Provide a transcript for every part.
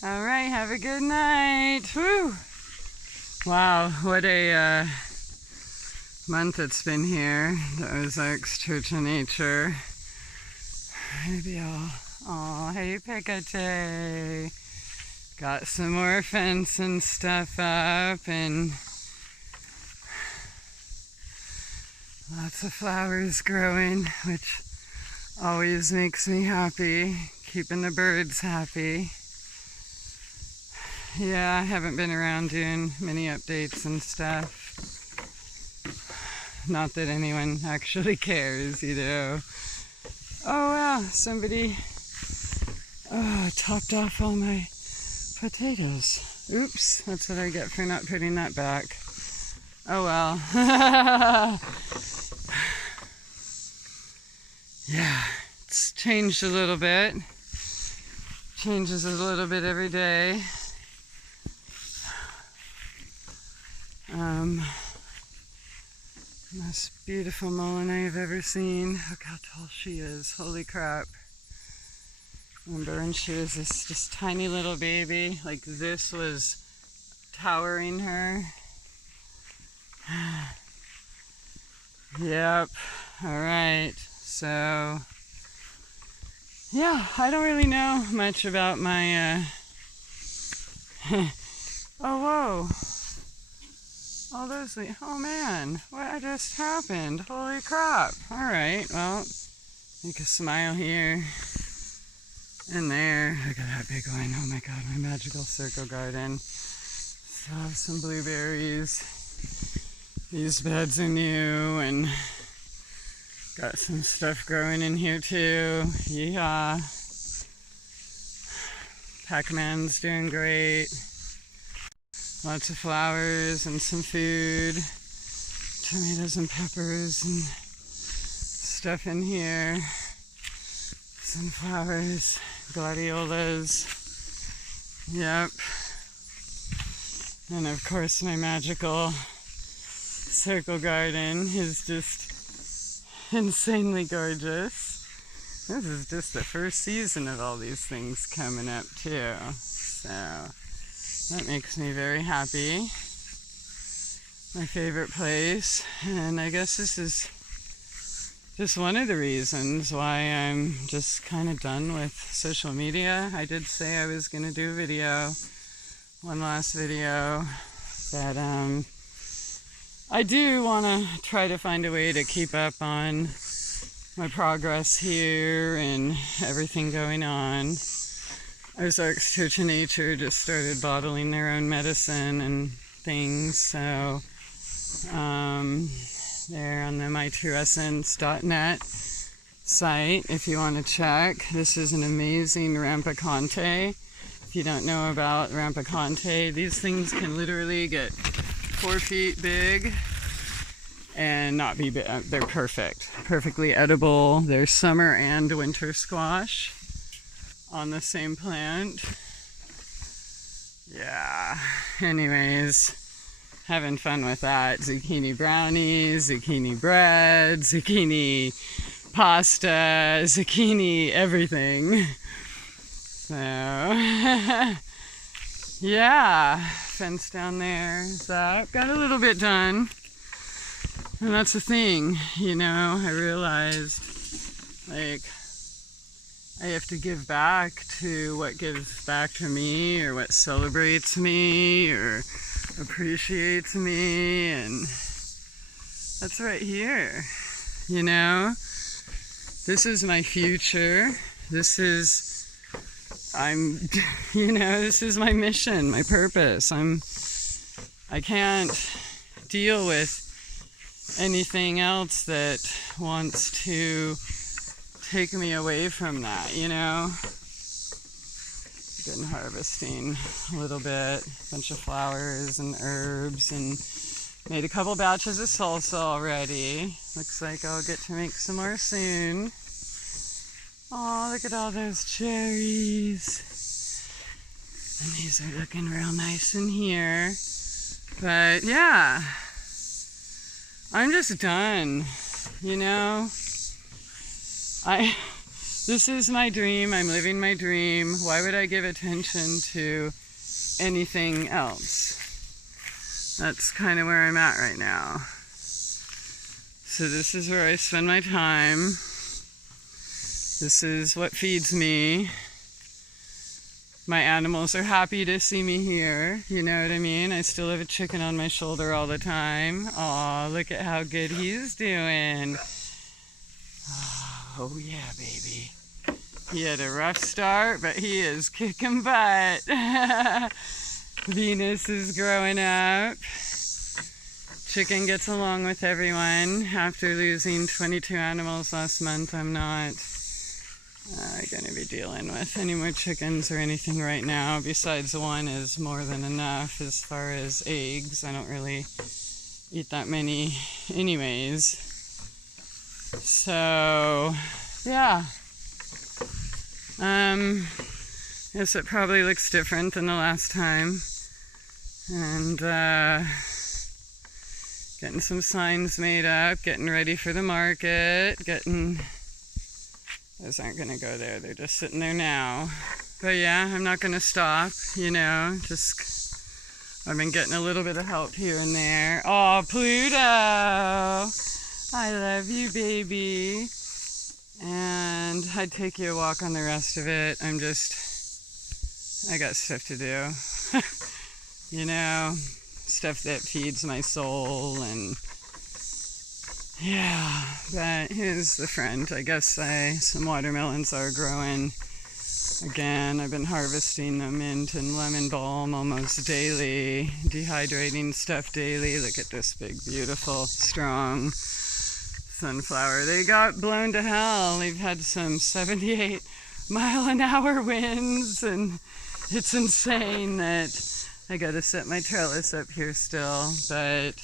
All right, have a good night. Woo! Wow, what a month it's been here. The Ozarks Church of Nature. Maybe oh, hey Picate. Got some more fence and stuff up and lots of flowers growing, which always makes me happy. Keeping the birds happy. Yeah, I haven't been around doing many updates and stuff. Not that anyone actually cares, you know. Oh wow, somebody topped off all my potatoes. Oops, that's what I get for not putting that back. Oh well. Yeah, it's changed a little bit. Changes a little bit every day. Most beautiful mullein I've ever seen. Look how tall she is. Holy crap. Remember when she was this just tiny little baby? Like this was towering her. Yep. Alright. So, yeah, I don't really know much about my, oh, whoa. Oh, those, oh man, what just happened? Holy crap. Alright, well, make a smile here and there. Look at that big one. Oh my god, my magical circle garden. Still have some blueberries. These beds are new and got some stuff growing in here too. Yeehaw. Pac-Man's doing great. Lots of flowers and some food, tomatoes and peppers and stuff in here, sunflowers, gladiolas, yep, and of course my magical circle garden is just insanely gorgeous. This is just the first season of all these things coming up too, so that makes me very happy. My favorite place, and I guess this is just one of the reasons why I'm just kind of done with social media. I did say I was going to do a video, one last video, but I do want to try to find a way to keep up on my progress here and everything going on. Ozarks Church of Nature just started bottling their own medicine and things, so they're on the mytruessence.net site if you want to check. This is an amazing rampicante. If you don't know about rampicante, these things can literally get 4 feet big and not be big. They're perfect, perfectly edible. They're summer and winter squash on the same plant. Yeah, anyways, having fun with that. Zucchini brownies, zucchini bread, zucchini pasta, zucchini everything. So, yeah, fence down there is up. Got a little bit done. And that's the thing, you know, I realized, like, I have to give back to what gives back to me, or what celebrates me, or appreciates me, and that's right here, you know? This is my future. This is, this is my mission, my purpose. I can't deal with anything else that wants to take me away from that, you know? Been harvesting a little bit, a bunch of flowers and herbs, and made a couple batches of salsa already. Looks like I'll get to make some more soon. Oh, look at all those cherries. And these are looking real nice in here. But yeah, I'm just done, you know? This is my dream. I'm living my dream. Why would I give attention to anything else? That's kind of where I'm at right now. So this is where I spend my time. This is what feeds me. My animals are happy to see me here. You know what I mean? I still have a chicken on my shoulder all the time. Aw, look at how good he's doing. Oh yeah, baby. He had a rough start, but he is kicking butt. Venus is growing up. Chicken gets along with everyone. After losing 22 animals last month, I'm not going to be dealing with any more chickens or anything right now. Besides, one is more than enough as far as eggs. I don't really eat that many anyways. So, yeah. Yes, it probably looks different than the last time. And, getting some signs made up, getting ready for the market, those aren't going to go there, they're just sitting there now. But yeah, I'm not going to stop, you know, I've been getting a little bit of help here and there. Oh, Pluto! I love you, baby. And I'd take you a walk on the rest of it. I got stuff to do. You know, stuff that feeds my soul, and yeah, but here's the front. I guess some watermelons are growing again. I've been harvesting the mint and lemon balm almost daily, dehydrating stuff daily. Look at this big, beautiful, strong sunflower. They got blown to hell. They've had some 78-mile-an-hour winds, and it's insane that I gotta set my trellis up here still, but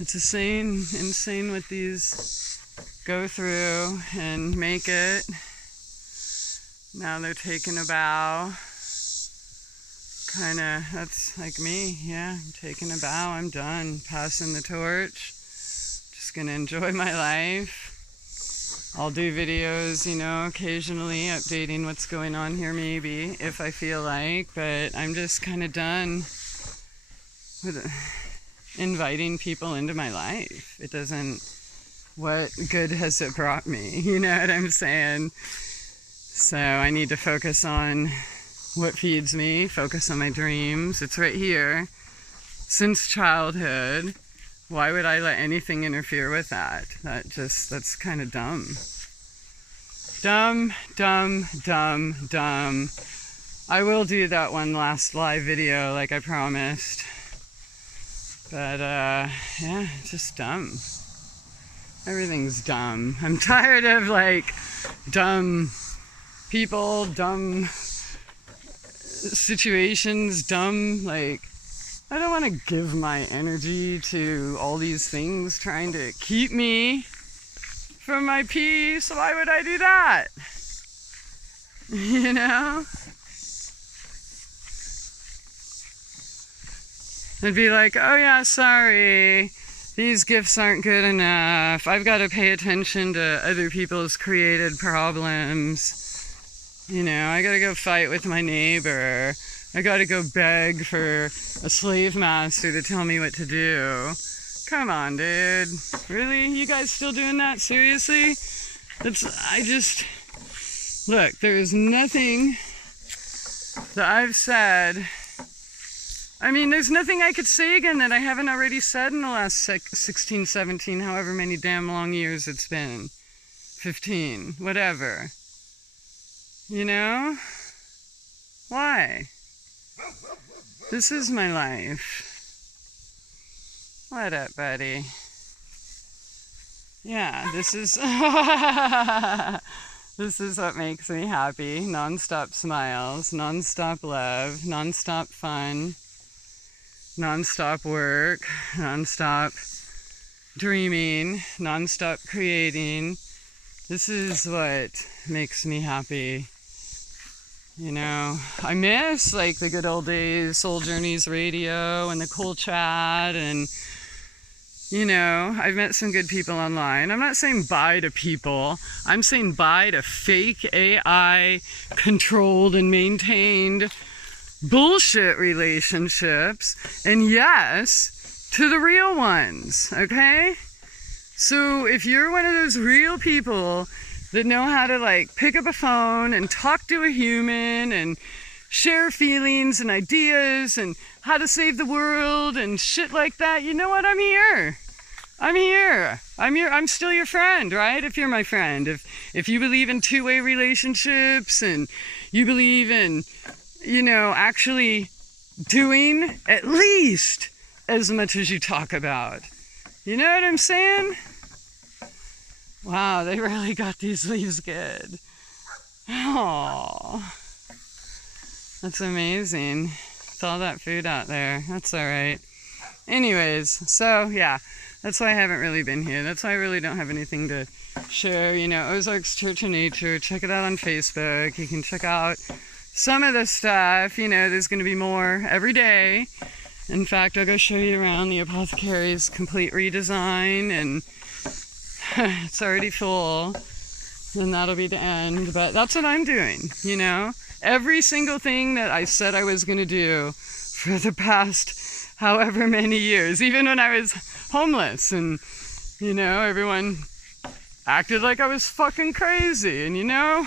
it's insane what these go through and make it. Now they're taking a bow. Kinda, that's like me, yeah, I'm taking a bow, I'm done. Passing the torch. Just gonna enjoy my life. I'll do videos, you know, occasionally updating what's going on here maybe, if I feel like, but I'm just kind of done with inviting people into my life. What good has it brought me? You know what I'm saying? So I need to focus on what feeds me, focus on my dreams. It's right here. Since childhood. Why would I let anything interfere with that? That's kind of dumb. Dumb, dumb, dumb, dumb. I will do that one last live video like I promised. But, yeah, it's just dumb. Everything's dumb. I'm tired of, like, dumb people, dumb situations, dumb, like, I don't want to give my energy to all these things trying to keep me from my peace. Why would I do that? You know? I'd be like, oh yeah, sorry, these gifts aren't good enough. I've got to pay attention to other people's created problems. You know, I gotta go fight with my neighbor. I gotta go beg for a slave master to tell me what to do. Come on, dude. Really? You guys still doing that? Seriously? Look, there's nothing that I've said. I mean, there's nothing I could say again that I haven't already said in the last 16, 17, however many damn long years it's been. 15, whatever. You know? Why? This is my life. What up, buddy? Yeah, this is this is what makes me happy. Non-stop smiles, non-stop love, non-stop fun, non-stop work, non-stop dreaming, non-stop creating. This is what makes me happy. You know, I miss like the good old days, Soul Journeys radio and the cool chat and You know, I've met some good people online. I'm not saying bye to people. I'm saying bye to fake AI controlled and maintained bullshit relationships. And yes, to the real ones, okay? So if you're one of those real people that know how to like pick up a phone and talk to a human and share feelings and ideas and how to save the world and shit like that, you know what? I'm here. I'm still your friend, right? If you're my friend. If you believe in two-way relationships and you believe in, you know, actually doing at least as much as you talk about. You know what I'm saying? Wow, they really got these leaves good. Oh. That's amazing. With all that food out there. That's alright. Anyways, so yeah, that's why I haven't really been here. That's why I really don't have anything to share. You know, Ozarks Church of Nature. Check it out on Facebook. You can check out some of the stuff. You know, there's going to be more every day. In fact, I'll go show you around the Apothecary's complete redesign, and it's already full. And that'll be the end. But that's what I'm doing, you know? Every single thing that I said I was going to do for the past however many years, even when I was homeless, and, you know, everyone acted like I was fucking crazy, and, you know,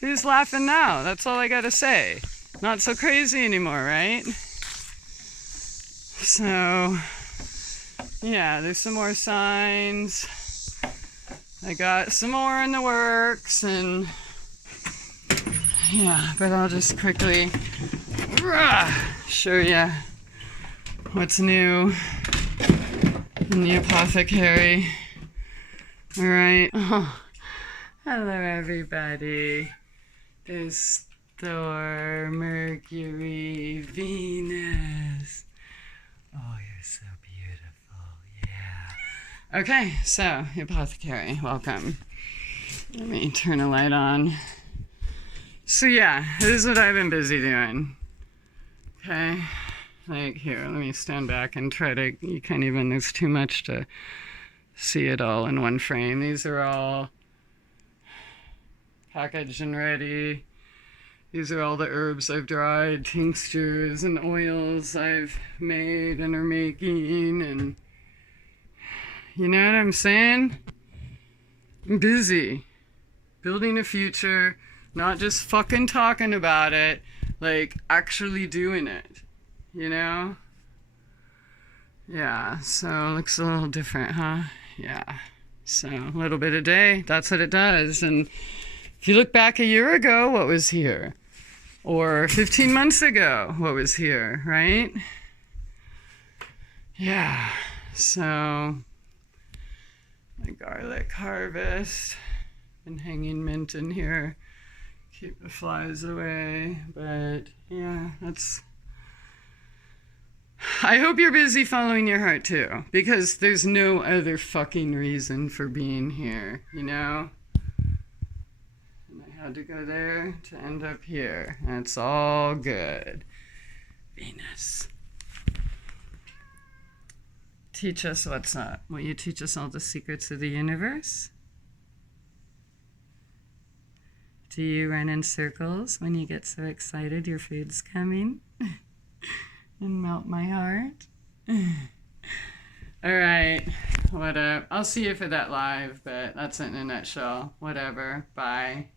who's laughing now? That's all I gotta say. Not so crazy anymore, right? So, yeah, there's some more signs. I got some more in the works, and yeah, but I'll just quickly show you what's new in the Apothecary. Alright. Oh, hello everybody. There's Thor, Mercury, Venus. Oh, you're so beautiful. Yeah. Okay, so, the Apothecary, welcome. Let me turn a light on. So yeah, this is what I've been busy doing. Okay, like here, let me stand back and try to, you can't even, there's too much to see it all in one frame. These are all packaged and ready. These are all the herbs I've dried, tinctures and oils I've made and are making, and you know what I'm saying? I'm busy building a future. Not just fucking talking about it, like actually doing it, you know? Yeah, so it looks a little different, huh? Yeah, so a little bit a day, that's what it does. And if you look back a year ago, what was here? Or 15 months ago, what was here, right? Yeah, so my garlic harvest, been hanging mint in here. Keep the flies away, but yeah, that's... I hope you're busy following your heart too, because there's no other fucking reason for being here, you know? And I had to go there to end up here, and it's all good. Venus. Teach us what's up. Will you teach us all the secrets of the universe? Do you run in circles when you get so excited your food's coming? And melt my heart? Alright, what up? I'll see you for that live, but that's it in a nutshell. Whatever. Bye.